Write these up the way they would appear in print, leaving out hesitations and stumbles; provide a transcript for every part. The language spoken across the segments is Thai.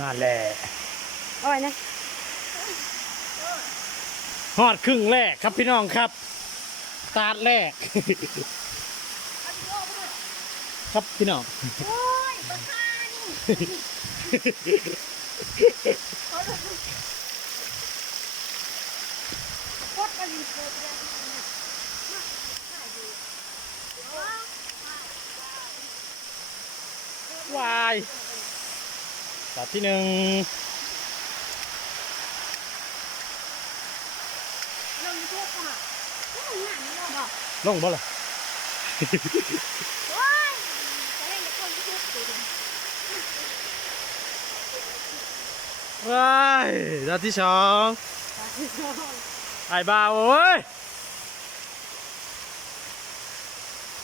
นั่นแหละเอาไว้นะฮอดครึ่งแรกครับพี่น้องครับตาดแรกครับพี่น้องโอ้ยบ้าโคตรกระดิ่งโคตรเลยวายตาดที่หนึ่งลงทุกข์อ่ะไม่ถึงหนังนี่หรอก ลงบ่ล่ะ โอ้ยจะเล่นกับคนทุกข์ดูดิ ว้ายตาที่สองไอ้บ่าวเอ้ย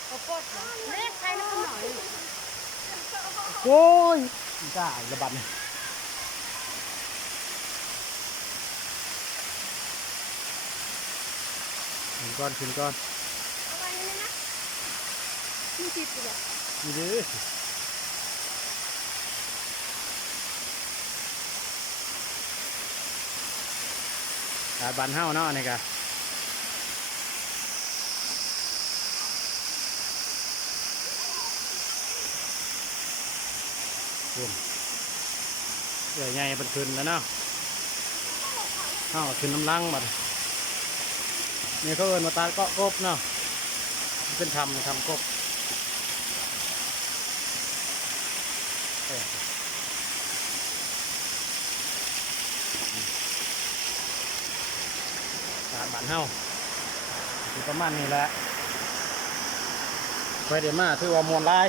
เอาปดเหรอเล่นใครนักหน่อย โอ้ยจ้าระบัดเนี่ยขึ้นก้อนขึ้นก้อน เอาไว้นี่นะนี่ติดอยู่อ่ะ นี่ดิบ้านเฮาเนาะนี่กะใหญ่ใหญ่เป็นขึ้นแล้วเนาะเฮาขึ้นน้ำลังบัดนี่เขาเอิ้นมาตาเกาะกบเนาะเป็นทำกบบ้านเฮาอยู่ประมาณนี้แหละไปเดี๋ยวมาถือว่ามวนลาย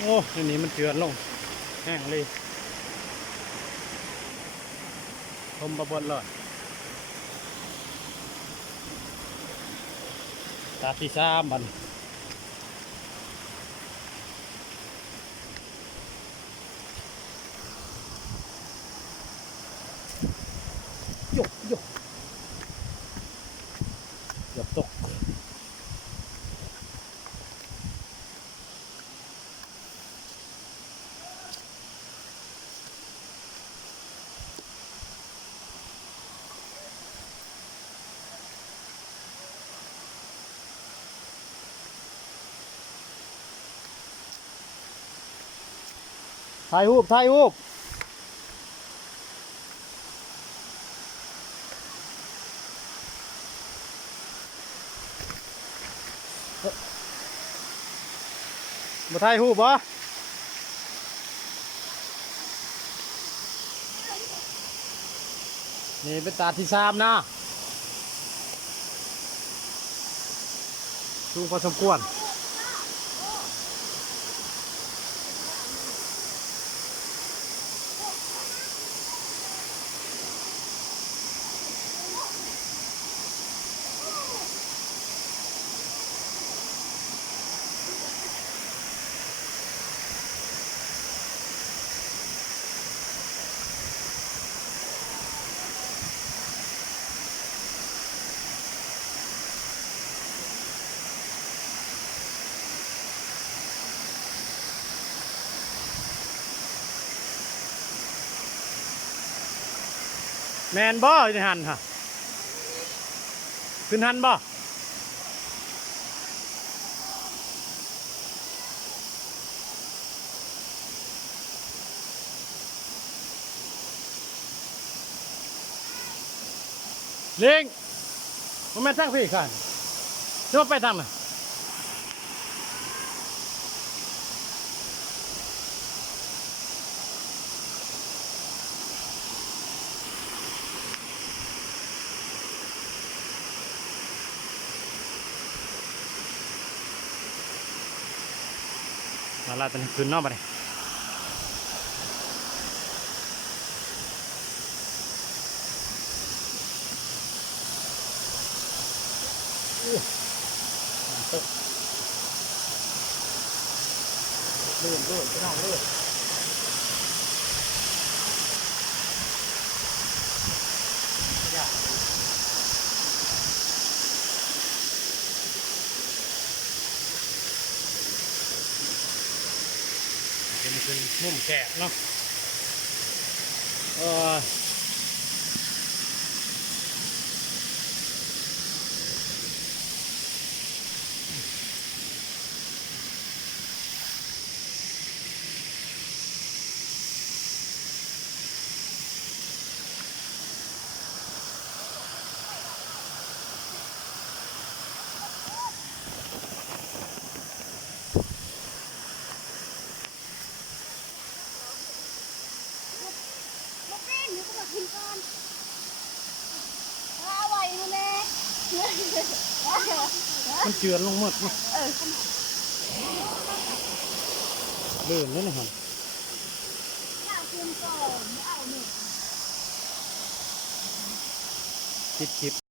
โอ้ยนี่มันเจือนลงแห้งเลยทมประบนเลยตาที่สามบันยกอย่าตกถ่ายรูปมาถ่ายรูปวะนี่เป็นตาที่สามนะสูงพอสมควรแมนบ่ในหันฮะขึ้นหันบ่เลี้ยงมันไม่ทั้งพี่กันจะมาไปทางไหนมาลาตอนนี้ขึ้นนอกไปเลย ลื่นพี่น้องลื่นยากเป็นมุมแคบเนาะเออมาเป็นหนูก็มากินก่อนเอาไว้มาเลย มันเจือนลงหมดเนาะ เออ ลื่นเลยนะฮะ เอาเตรียมก่อนเอาหนึ่ง ติดคลิป